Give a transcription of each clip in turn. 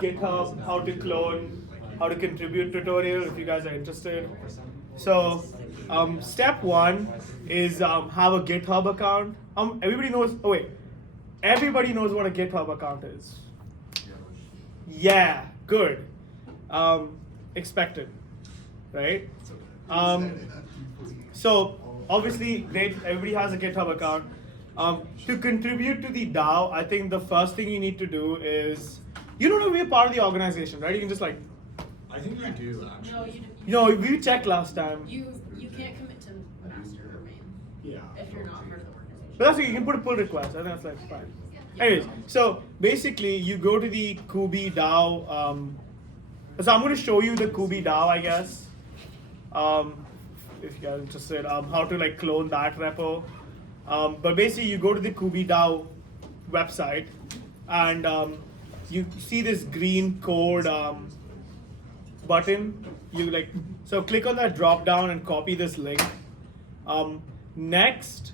GitHub, how to clone, how to contribute tutorial if you guys are interested. So step one is have a GitHub account. Everybody knows. Oh wait, everybody knows what a GitHub account is. Yeah, good. Expected, right? So obviously, great. Everybody has a GitHub account. To contribute to the DAO, I think the first thing you need to do is you don't have to be a part of the organization, right? You can just like. I think you do actually. No, you do. No, we checked last time. You can't commit to master or main. Yeah. If you're not part of the organization. But that's okay, you can put a pull request. I think that's like fine. Anyways, so basically you go to the KUBI DAO. So I'm going to show you the KUBI DAO, I guess. If you guys are interested, how to like clone that repo. But basically you go to the KUBI DAO website and you see this green code button. You like so click on that drop down and copy this link. Next,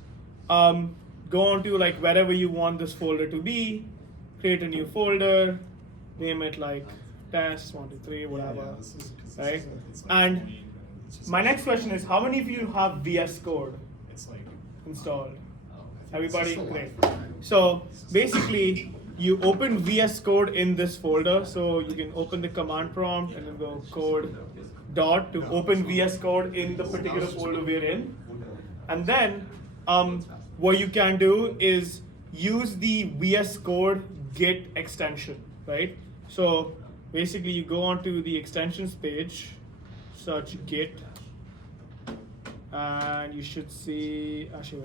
go on to like wherever you want this folder to be, create a new folder, name it like test 1 2 3 whatever, right? And my next question is, how many of you have VS Code installed? Everybody, great. So basically, you open VS Code in this folder. So you can open the command prompt and then go code dot to open VS Code in the particular folder we're in. And then what you can do is use the VS Code Git extension, right? So basically you go onto the extensions page, search Git, and you should see, actually,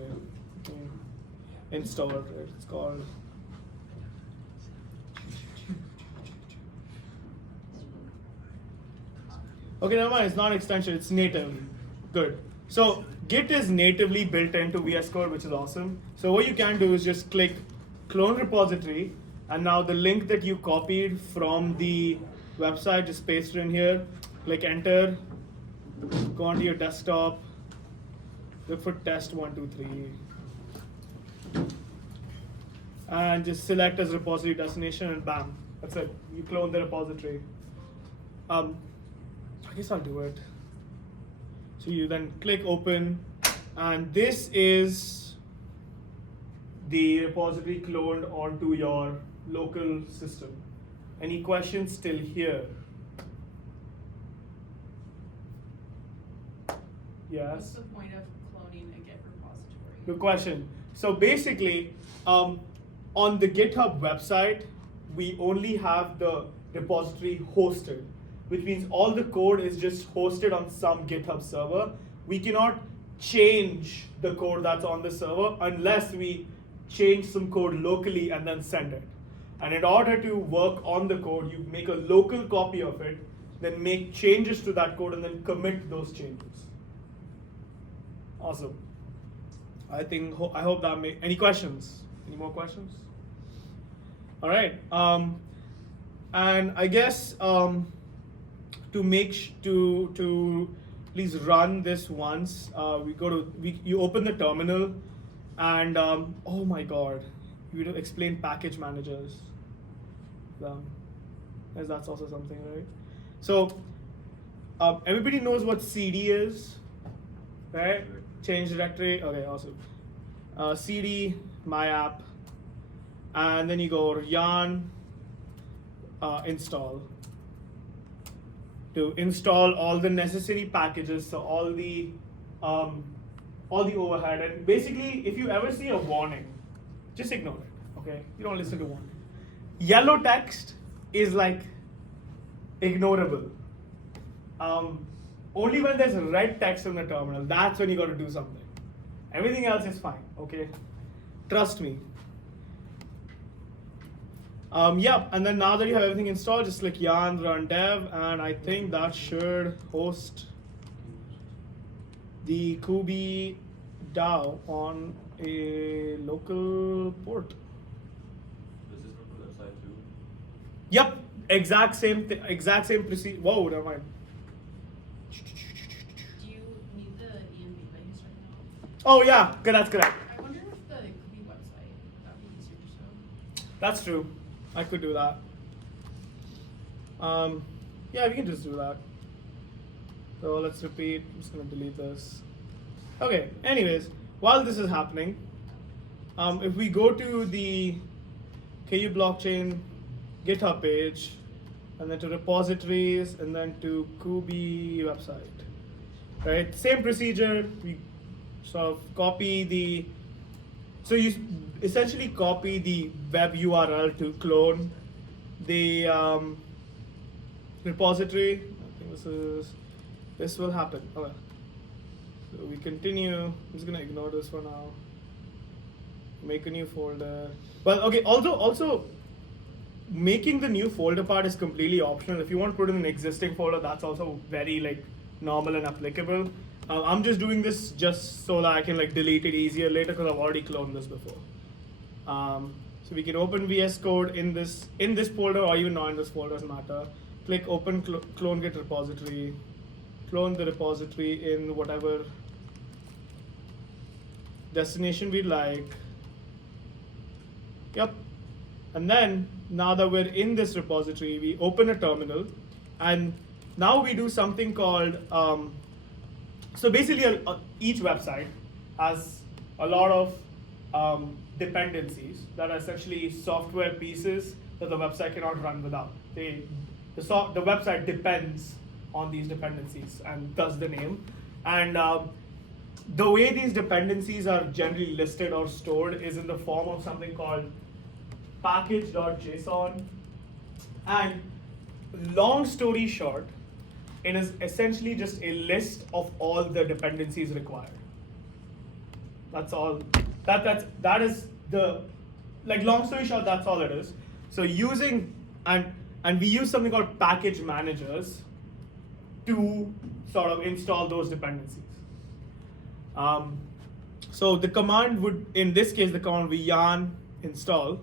install it, right? It's called, okay, never mind, it's not an extension, it's native. Good. So Git is natively built into VS Code, which is awesome. So what you can do is just click clone repository, and now the link that you copied from the website, just paste it in here, click enter, go onto your desktop, look for test 1 2 3, and just select as repository destination, and bam, that's it. You clone the repository. I guess I'll do it. So you then click open, and this is the repository cloned onto your local system. Any questions till here? Yes? What's the point of cloning a Git repository? Good question. So basically, on the GitHub website, we only have the repository hosted, which means all the code is just hosted on some GitHub server. We cannot change the code that's on the server unless we change some code locally and then send it. And in order to work on the code, you make a local copy of it, then make changes to that code and then commit those changes. Awesome. I hope that made, any questions? Any more questions? All right. And I guess to please run this once. You open the terminal, and oh my God, you need to explain package managers. As that's also something, right? So everybody knows what CD is, right? Change directory. Okay, awesome. CD my app, and then you go yarn install to install all the necessary packages, so all the overhead. And basically, if you ever see a warning, just ignore it. Okay, you don't listen to warning. Yellow text is like ignorable. Only when there's red text in the terminal, that's when you got to do something. Everything else is fine. Okay, trust me. Yeah, and then now that you have everything installed, just click yarn run dev, and I think that should host the KUBI DAO on a local port. Does this work for the website too? Yep, exact same procedure. Whoa, never mind. Do you need the ENV links right now? Oh yeah, good, that's correct. I wonder if the KUBI website, that would be easier to show. That's true. I could do that. Yeah, we can just do that. So let's repeat. I'm just gonna delete this. Okay. Anyways, while this is happening, if we go to the KU blockchain GitHub page, and then to repositories, and then to KUBI website, right? Same procedure. We sort of copy the. So you essentially copy the web URL to clone the repository. I think this will happen. Okay. So we continue. I'm just gonna ignore this for now. Make a new folder. Well, okay. Also, making the new folder part is completely optional. If you want to put in an existing folder, that's also very like normal and applicable. I'm just doing this just so that I can like delete it easier later because I've already cloned this before. So we can open VS Code in this folder or even not in this folder, doesn't matter. Click open clone git repository. Clone the repository in whatever destination we'd like. Yep. And then now that we're in this repository, we open a terminal, and now we do something called. So basically, each website has a lot of dependencies that are essentially software pieces that the website cannot run without. The website depends on these dependencies, and thus the name. And the way these dependencies are generally listed or stored is in the form of something called package.json. And long story short, it is essentially just a list of all the dependencies required. That's all. That is the, like, long story short, that's all it is. So using and we use something called package managers to sort of install those dependencies. So the command would, in this case, the command would be yarn install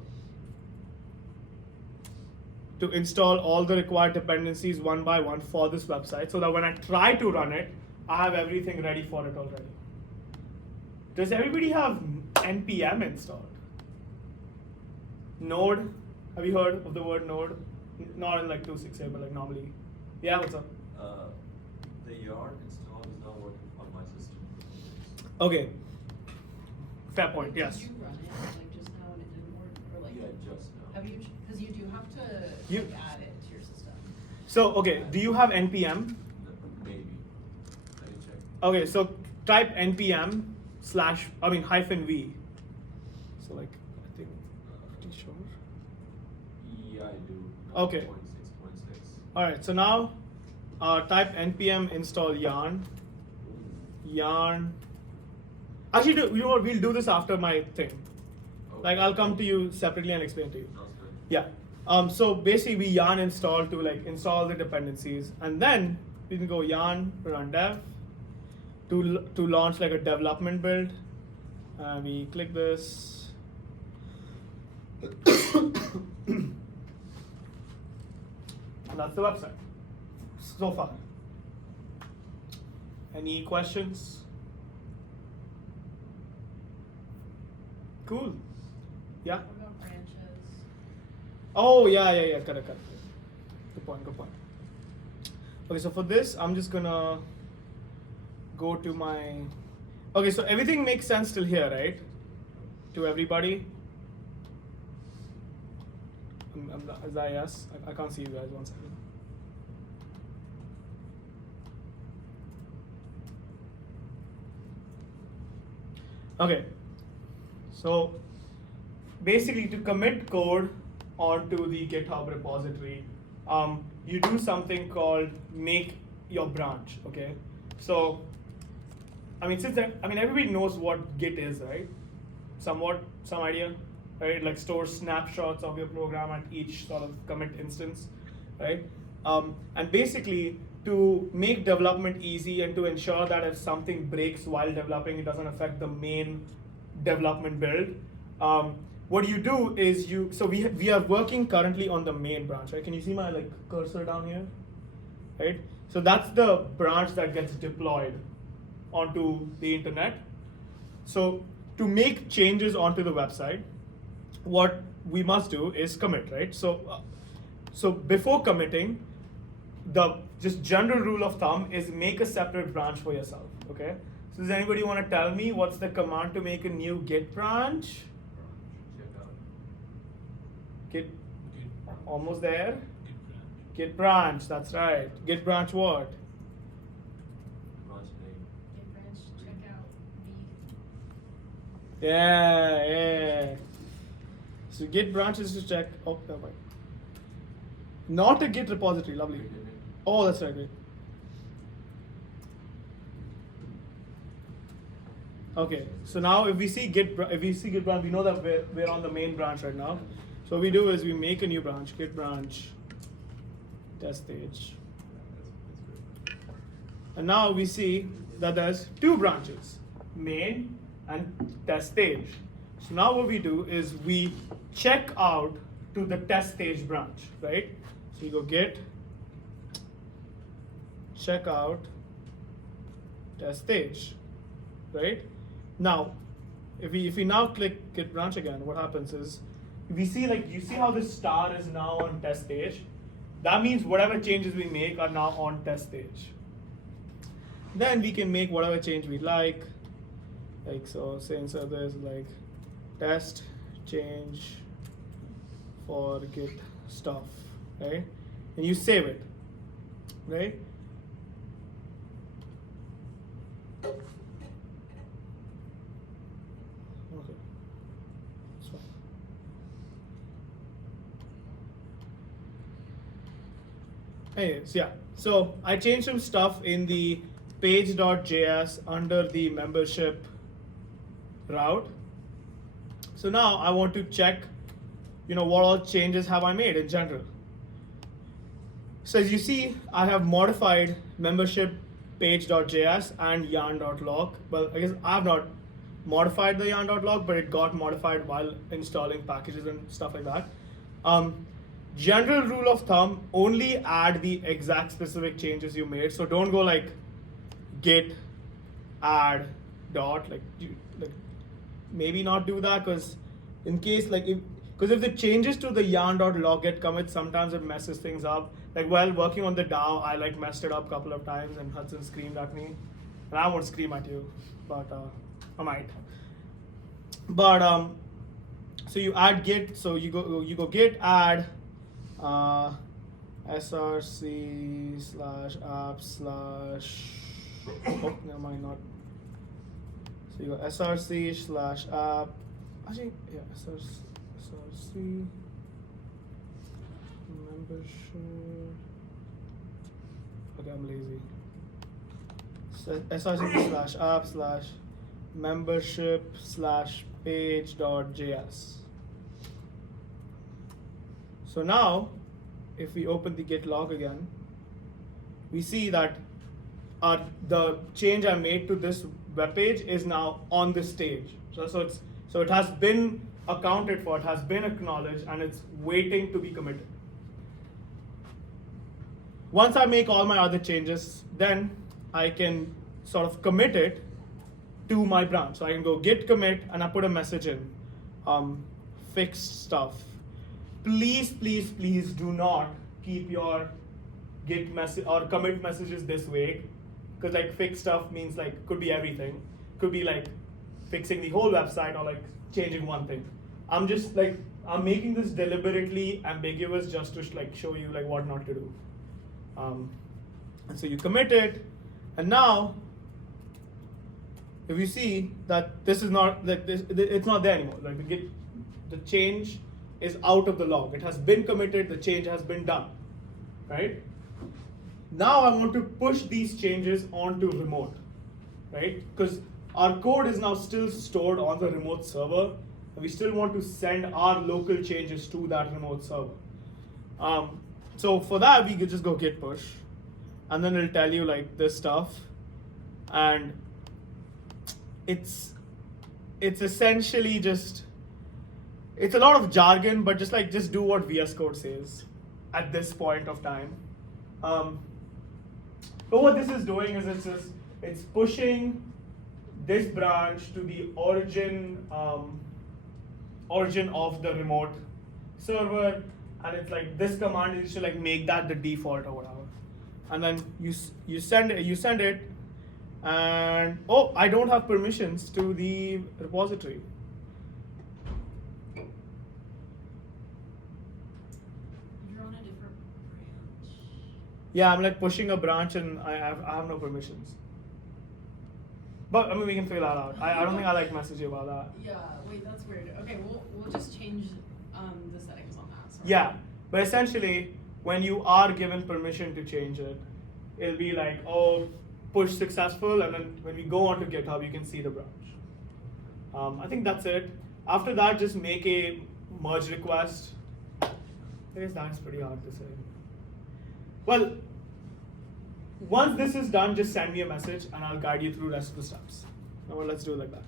to install all the required dependencies one by one for this website, so that when I try to run it, I have everything ready for it already. Does everybody have npm installed? Node? Have you heard of the word node? Not in like 268, but like normally. Yeah, what's up? The yarn install is not working on my system. Okay. Fair point, yes. Did you run it like just now and it didn't work, or like? Yeah, just now. Have you? Because you do have to You- like, add it to your system. So, okay, do you have npm? Maybe. Let me check. Okay, so type npm -v. So like, I think, pretty sure. Yeah, I do. Okay. 26.6. All right, so now type npm install yarn. Yarn. Actually, you know what? We'll do this after my thing. Like, I'll come to you separately and explain to you. Sounds good. Yeah. So basically, we yarn install to like install the dependencies, and then we can go yarn run dev to launch like a development build. We click this. And that's the website so far. Any questions? Cool. Yeah. What about branches? Oh yeah. Correct. Good point. Okay, so for this, I'm just gonna go to my. Okay, so everything makes sense till here, right? To everybody. Is that yes? I can't see you guys. 1 second. Okay. So basically, to commit code onto the GitHub repository, you do something called make your branch. Okay. So, everybody knows what Git is, right? Somewhat, some idea, right? Like stores snapshots of your program at each sort of commit instance, right? And basically, to make development easy and to ensure that if something breaks while developing, it doesn't affect the main development build. What you do is we are working currently on the main branch, right? Can you see my like cursor down here, right? So that's the branch that gets deployed onto the internet. So to make changes onto the website, what we must do is commit, right? So before committing, the just general rule of thumb is make a separate branch for yourself. Okay. So does anybody want to tell me what's the command to make a new Git branch? Check out. Git, almost there. Git branch. That's right. Git branch what? Branch name. Git branch, check out, Yeah. So Git branch is to check. Oh, never mind. Not a Git repository. Lovely. Oh, that's right. Wait. Okay. So now if we see Git branch, we know that we're on the main branch right now. So what we do is we make a new branch. Git branch. Test stage. That's great. And now we see that there's two branches, main and test stage. So now what we do is we check out to the test stage branch, right? So you go git, check out, test stage, right? Now, if we now click git branch again, what happens is we see you see how this star is now on test stage. That means whatever changes we make are now on test stage. Then we can make whatever change we like so. Say insert this test change for git stuff, right? And you save it, right? Okay. That's fine. Anyways, yeah. So I changed some stuff in the page.js under the membership route. So now I want to check, what all changes have I made in general. So as you see, I have modified membership page.js and yarn.log. Well, I guess I have not modified the yarn.log, but it got modified while installing packages and stuff like that. General rule of thumb, only add the exact specific changes you made. So don't go git add dot, maybe not do that, because in case if the changes to the yarn.log get commit, sometimes it messes things up. While working on the DAO, I messed it up a couple of times and Hudson screamed at me. And I won't scream at you, but I might. But so you add git, so you go git add src /app/ oh, never mind, not. So you go src /app, actually, yeah, src membership. Okay, I'm lazy. So src /app/ membership /page.js. So now, if we open the git log again, we see that the change I made to this web page is now on this stage. So it has been accounted for, it has been acknowledged, and it's waiting to be committed. Once I make all my other changes, then I can sort of commit it to my branch. So I can go git commit, and I put a message in, fixed stuff. Please, please, please do not keep your git message or commit messages this way, because fixed stuff means could be everything. Could be fixing the whole website or changing one thing. I'm just I'm making this deliberately ambiguous just to show you what not to do. And so you commit it, and now if you see that this is not it's not there anymore. The change is out of the log. It has been committed, the change has been done, right? Now I want to push these changes onto remote, right? Because our code is now still stored on the remote server, and we still want to send our local changes to that remote server. So for that, we could just go git push, and then it'll tell you this stuff, and it's essentially just, it's a lot of jargon, but just do what VS Code says at this point of time. But what this is doing is it's pushing this branch to the origin of the remote server, and it's this command is to make that the default or whatever. and then you send it, and oh, I don't have permissions to the repository. You're on a different branch. Yeah, I'm like pushing a branch and I have no permissions. But I mean, we can figure that out. I don't think I like message you about that. Yeah, wait, that's weird. Okay, we'll just change the settings on that. Sorry. Yeah, but essentially, when you are given permission to change it, it'll be like, oh, push successful, and then when we go onto GitHub, you can see the branch. I think that's it. After that, just make a merge request. I guess that's pretty hard to say. Well, once this is done, just send me a message and I'll guide you through the rest of the steps. Now, let's do it like that.